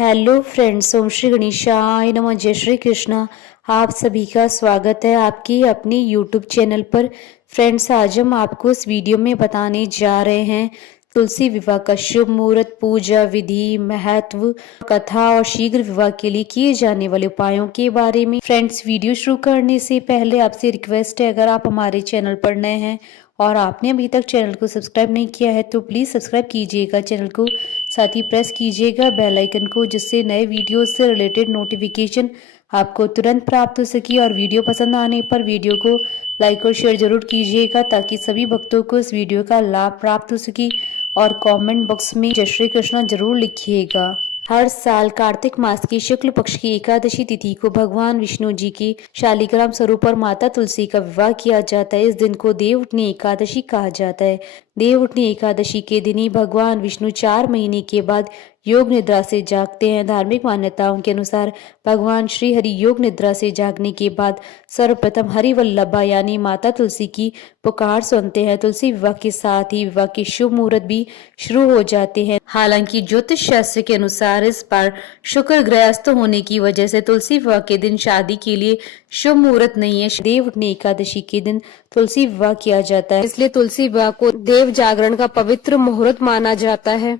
Hello friends, ओम श्री गणेशाय नमः। जय श्री कृष्णा। आप सभी का स्वागत है आपकी अपनी यूट्यूब चैनल पर। फ्रेंड्स, आज हम आपको इस वीडियो में बताने जा रहे हैं तुलसी विवाह का शुभ मुहूर्त, पूजा विधि, महत्व, कथा और शीघ्र विवाह के लिए किए जाने वाले उपायों के बारे में। फ्रेंड्स, वीडियो शुरू करने से पहले आपसे रिक्वेस्ट है, अगर आप हमारे चैनल पर नए हैं और आपने अभी तक चैनल को सब्सक्राइब नहीं किया है तो प्लीज़ सब्सक्राइब कीजिएगा चैनल को, साथ ही प्रेस कीजिएगा बेल आइकन को, जिससे नए वीडियो से रिलेटेड नोटिफिकेशन आपको तुरंत प्राप्त हो सके। और वीडियो पसंद आने पर वीडियो को लाइक और शेयर जरूर कीजिएगा ताकि सभी भक्तों को इस वीडियो का लाभ प्राप्त हो सके। और कमेंट बॉक्स में जय श्री कृष्णा जरूर लिखिएगा। हर साल कार्तिक मास की शुक्ल पक्ष की एकादशी तिथि को भगवान विष्णु जी की शालिग्राम स्वरूप और माता तुलसी का विवाह किया जाता है। इस दिन को देवउठनी एकादशी कहा जाता है। देवउठनी एकादशी के दिन ही भगवान विष्णु 4 महीने के बाद योग निद्रा से जागते हैं। धार्मिक मान्यताओं के अनुसार भगवान श्री हरि योग निद्रा से जागने के बाद सर्वप्रथम हरिवल्लभा यानी माता तुलसी की पुकार सुनते हैं। तुलसी विवाह के साथ ही विवाह के शुभ मुहूर्त भी शुरू हो जाते हैं। हालांकि ज्योतिष शास्त्र के अनुसार इस बार शुक्र ग्रह अस्त होने की वजह से तुलसी विवाह के दिन शादी के लिए शुभ मुहूर्त नहीं है। देवउठनी एकादशी के दिन तुलसी विवाह किया जाता है, इसलिए तुलसी विवाह को देव जागरण का पवित्र मुहूर्त माना जाता है।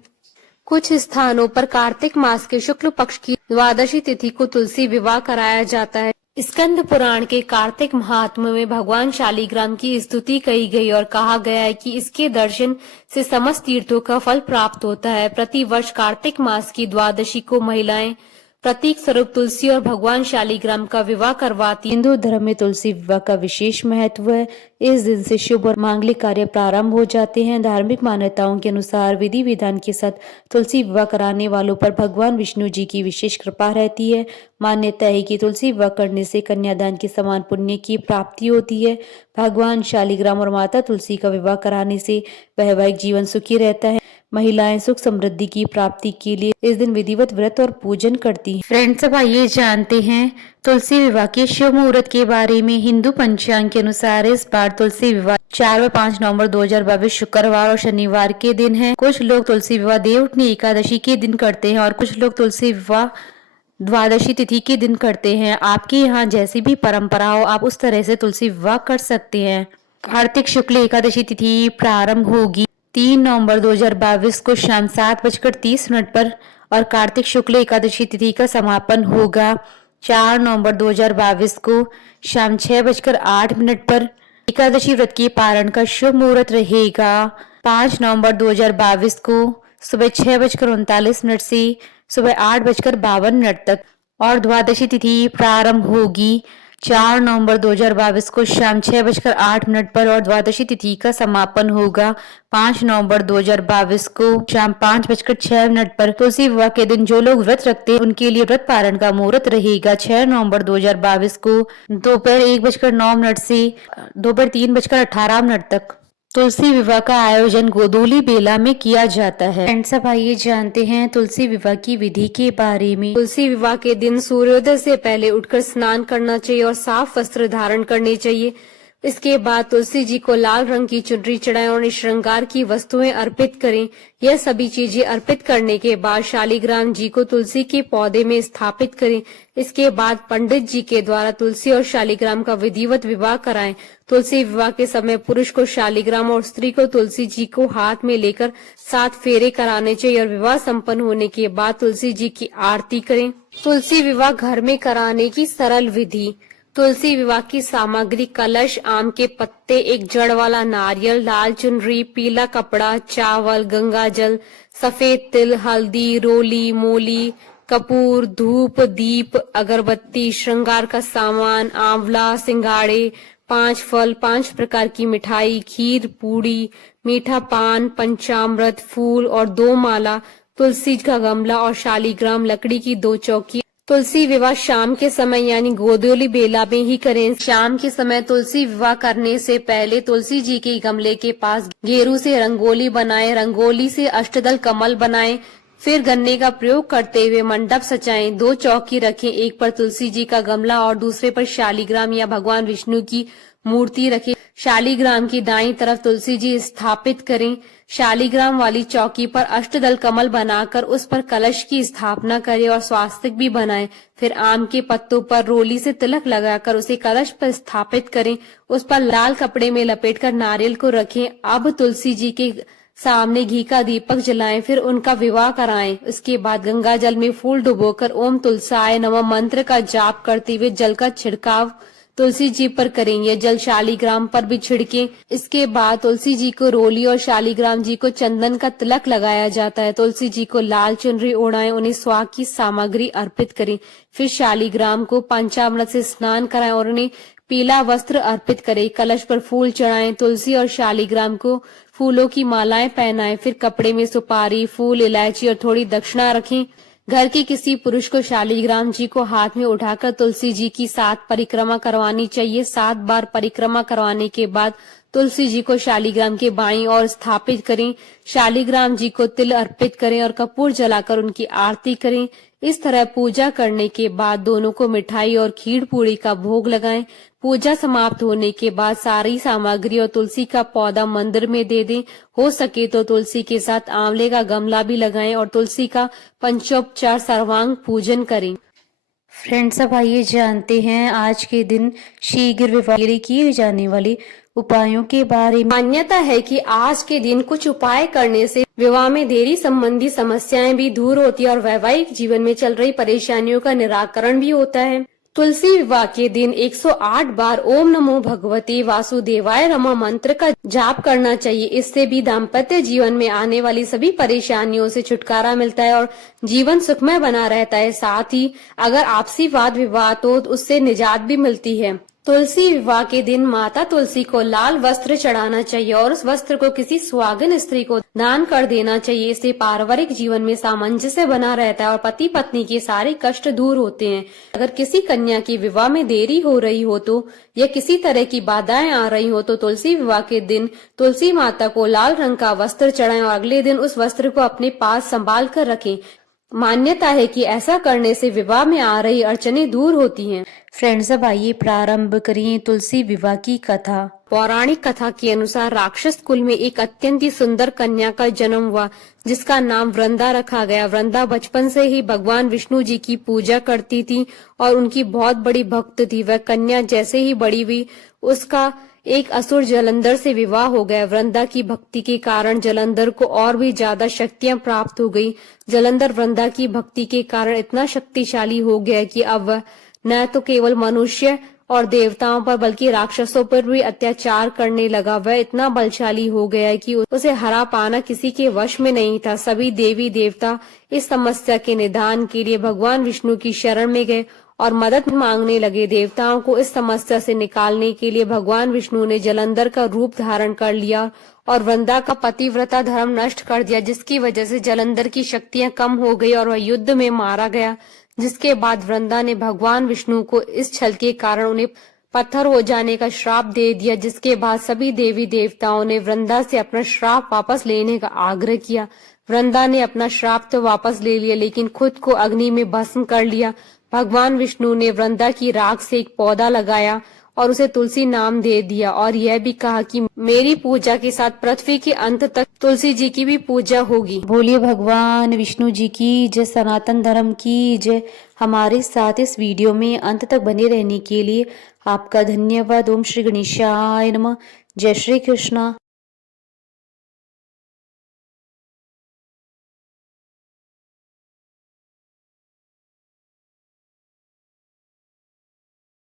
कुछ स्थानों पर कार्तिक मास के शुक्ल पक्ष की द्वादशी तिथि को तुलसी विवाह कराया जाता है। स्कंद पुराण के कार्तिक महात्म्य में भगवान शालिग्राम की स्तुति कही गई और कहा गया है कि इसके दर्शन से समस्त तीर्थों का फल प्राप्त होता है। प्रतिवर्ष कार्तिक मास की द्वादशी को महिलाएं प्रतीक स्वरूप तुलसी और भगवान शालिग्राम का विवाह करवाती। हिंदू धर्म में तुलसी विवाह का विशेष महत्व है। इस दिन से शुभ और मांगलिक कार्य प्रारंभ हो जाते हैं। धार्मिक मान्यताओं के अनुसार विधि विधान के साथ तुलसी विवाह कराने वालों पर भगवान विष्णु जी की विशेष कृपा रहती है। मान्यता है कि तुलसी विवाह करने से कन्यादान के समान पुण्य की प्राप्ति होती है। भगवान शालिग्राम और माता तुलसी का विवाह कराने से वैवाहिक जीवन सुखी रहता है। महिलाएं सुख समृद्धि की प्राप्ति के लिए इस दिन विधिवत व्रत और पूजन करती हैं। फ्रेंड्स, अब आइए जानते हैं तुलसी विवाह के शुभ मुहूर्त के बारे में। हिंदू पंचांग के अनुसार इस बार तुलसी विवाह 4 व 5 नवंबर 2022 शुक्रवार और शनिवार के दिन है। कुछ लोग तुलसी विवाह देवउठनी एकादशी के दिन करते हैं और कुछ लोग तुलसी विवाह द्वादशी तिथि के दिन करते हैं। आपके यहाँ जैसी भी परंपरा हो, आप उस तरह से तुलसी विवाह कर सकते हैं। कार्तिक शुक्ल एकादशी तिथि प्रारंभ होगी 3 नवंबर 2022 को शाम 7:30 पर और कार्तिक शुक्ल एकादशी तिथि का समापन होगा 4 नवंबर 2022 को शाम 6:08 पर। एकादशी व्रत के पारण का शुभ मुहूर्त रहेगा 5 नवंबर 2022 को सुबह 6:39 से सुबह 8:52 तक और द्वादशी तिथि प्रारंभ होगी 4 नवंबर 2022 को शाम 6:08 पर और द्वादशी तिथि का समापन होगा 5 नवंबर 2022 को शाम 5:06 पर। तुलसी विवाह के दिन जो लोग व्रत रखते हैं उनके लिए व्रत पारण का मुहूर्त रहेगा 6 नवंबर 2022 को दोपहर 1:09 से दोपहर 3:18 तक। तुलसी विवाह का आयोजन गोधूली बेला में किया जाता है। फ्रेंड्स, अब आइए जानते हैं तुलसी विवाह की विधि के बारे में। तुलसी विवाह के दिन सूर्योदय से पहले उठकर स्नान करना चाहिए और साफ वस्त्र धारण करने चाहिए। इसके बाद तुलसी जी को लाल रंग की चुनरी चढ़ाएं और श्रृंगार की वस्तुएं अर्पित करें। यह सभी चीजें अर्पित करने के बाद शालिग्राम जी को तुलसी के पौधे में स्थापित करें। इसके बाद पंडित जी के द्वारा तुलसी और शालिग्राम का विधिवत विवाह कराएं। तुलसी विवाह के समय पुरुष को शालिग्राम और स्त्री को तुलसी जी को हाथ में लेकर 7 फेरे कराने चाहिए और विवाह संपन्न होने के बाद तुलसी जी की आरती करें। तुलसी विवाह घर में कराने की सरल विधि। तुलसी विवाह की सामग्री: कलश, आम के पत्ते, एक जड़ वाला नारियल, लाल चुनरी, पीला कपड़ा, चावल, गंगा जल, सफेद तिल, हल्दी, रोली, मोली, कपूर, धूप, दीप, अगरबत्ती, श्रृंगार का सामान, आंवला, सिंगाड़े, 5 फल, 5 प्रकार की मिठाई, खीर, पूड़ी, मीठा पान, पंचामृत, फूल और 2 माला, तुलसी का गमला और शालिग्राम लकड़ी की 2 चौकी। तुलसी विवाह शाम के समय यानी गोधूली बेला में ही करें। शाम के समय तुलसी विवाह करने से पहले तुलसी जी के गमले के पास गेरू से रंगोली बनाएं, रंगोली से अष्टदल कमल बनाएं, फिर गन्ने का प्रयोग करते हुए मंडप सजाएं। 2 चौकी रखें, एक पर तुलसी जी का गमला और दूसरे पर शालिग्राम या भगवान विष्णु की मूर्ति रखें। शालीग्राम की दाईं तरफ तुलसी जी स्थापित करें। शालीग्राम वाली चौकी पर अष्टदल कमल बनाकर उस पर कलश की स्थापना करें और स्वास्तिक भी बनाएं। फिर आम के पत्तों पर रोली से तिलक लगाकर उसे कलश पर स्थापित करें। उस पर लाल कपड़े में लपेटकर नारियल को रखें। अब तुलसी जी के सामने घी का दीपक जलाएं, फिर उनका विवाह कराएं। उसके बाद गंगा जल में फूल डुबोकर ओम तुलसाय नमः मंत्र का जाप करते हुए जल का छिड़काव तुलसी जी पर करेंगे। जल शालीग्राम पर भी छिड़के। इसके बाद तुलसी जी को रोली और शालीग्राम जी को चंदन का तिलक लगाया जाता है। तुलसी जी को लाल चुनरी ओढ़ाएं, उन्हें स्वाग की सामग्री अर्पित करें। फिर शालीग्राम को पंचामृत से स्नान कराएं और उन्हें पीला वस्त्र अर्पित करें। कलश पर फूल चढ़ाएं। तुलसी और शालीग्राम को फूलों की मालाएं पहनाएं। फिर कपड़े में सुपारी, फूल, इलायची और थोड़ी दक्षिणा रखें। घर के किसी पुरुष को शालीग्राम जी को हाथ में उठाकर तुलसी जी की 7 परिक्रमा करवानी चाहिए। 7 बार परिक्रमा करवाने के बाद तुलसी जी को शालीग्राम के बाईं ओर स्थापित करें। शालीग्राम जी को तिल अर्पित करें और कपूर जलाकर उनकी आरती करें। इस तरह पूजा करने के बाद दोनों को मिठाई और खीर पूरी का भोग लगाएं। पूजा समाप्त होने के बाद सारी सामग्री और तुलसी का पौधा मंदिर में दे दें। हो सके तो तुलसी के साथ आंवले का गमला भी लगाएं और तुलसी का पंचोपचार सर्वांग पूजन करें। फ्रेंड्स, अब आइए जानते हैं आज के दिन शीघ्र विवाह के लिए किए जाने वाले उपायों के बारे में। मान्यता है कि आज के दिन कुछ उपाय करने से विवाह में देरी संबंधी समस्याएं भी दूर होती है और वैवाहिक जीवन में चल रही परेशानियों का निराकरण भी होता है। तुलसी विवाह के दिन 108 बार ओम नमो भगवते वासुदेवाय नमः मंत्र का जाप करना चाहिए। इससे भी दाम्पत्य जीवन में आने वाली सभी परेशानियों से छुटकारा मिलता है और जीवन सुखमय बना रहता है। साथ ही अगर आपसी वाद विवाद तो उससे निजात भी मिलती है। तुलसी विवाह के दिन माता तुलसी को लाल वस्त्र चढ़ाना चाहिए और उस वस्त्र को किसी सुहागिन स्त्री को दान कर देना चाहिए। इससे पारिवारिक जीवन में सामंजस्य बना रहता है और पति पत्नी के सारे कष्ट दूर होते हैं। अगर किसी कन्या की विवाह में देरी हो रही हो तो या किसी तरह की बाधाएं आ रही हो तो तुलसी विवाह के दिन तुलसी माता को लाल रंग का वस्त्र चढ़ाएं और अगले दिन उस वस्त्र को अपने पास संभाल कर रखें। मान्यता है कि ऐसा करने से विवाह में आ रही अड़चनें दूर होती हैं। फ्रेंड्स, अब आइए प्रारंभ करिए तुलसी विवाह की कथा। पौराणिक कथा के अनुसार राक्षस कुल में एक अत्यंत ही सुंदर कन्या का जन्म हुआ जिसका नाम वृंदा रखा गया। वृंदा बचपन से ही भगवान विष्णु जी की पूजा करती थी और उनकी बहुत बड़ी भक्त थी। वह कन्या जैसे ही बड़ी हुई उसका एक असुर जलंधर से विवाह हो गया। वृंदा की भक्ति के कारण जलंधर को और भी ज्यादा शक्तियां प्राप्त हो गई। जलंधर वृंदा की भक्ति के कारण इतना शक्तिशाली हो गया कि अब वह न तो केवल मनुष्य और देवताओं पर बल्कि राक्षसों पर भी अत्याचार करने लगा। वह इतना बलशाली हो गया कि उसे हरा पाना किसी के वश में नहीं था। सभी देवी देवता इस समस्या के निदान के लिए भगवान विष्णु की शरण में गए और मदद मांगने लगे। देवताओं को इस समस्या से निकालने के लिए भगवान विष्णु ने जलंधर का रूप धारण कर लिया और वृंदा का पतिव्रता धर्म नष्ट कर दिया, जिसकी वजह से जलंधर की शक्तियां कम हो गई और वह युद्ध में मारा गया। जिसके बाद वृंदा ने भगवान विष्णु को इस छल के कारण उन्हें पत्थर हो जाने का श्राप दे दिया। जिसके बाद सभी देवी देवताओं ने वृंदा से अपना श्राप वापस लेने का आग्रह किया। वृंदा ने अपना श्राप तो वापस ले लिया लेकिन खुद को अग्नि में भस्म कर लिया। भगवान विष्णु ने वृंदा की राख से एक पौधा लगाया और उसे तुलसी नाम दे दिया और यह भी कहा कि मेरी पूजा के साथ पृथ्वी के अंत तक तुलसी जी की भी पूजा होगी। बोलिए भगवान विष्णु जी की जय, सनातन धर्म की जय। हमारे साथ इस वीडियो में अंत तक बने रहने के लिए आपका धन्यवाद। ओम श्री गणेशाय नमः। जय श्री कृष्णा।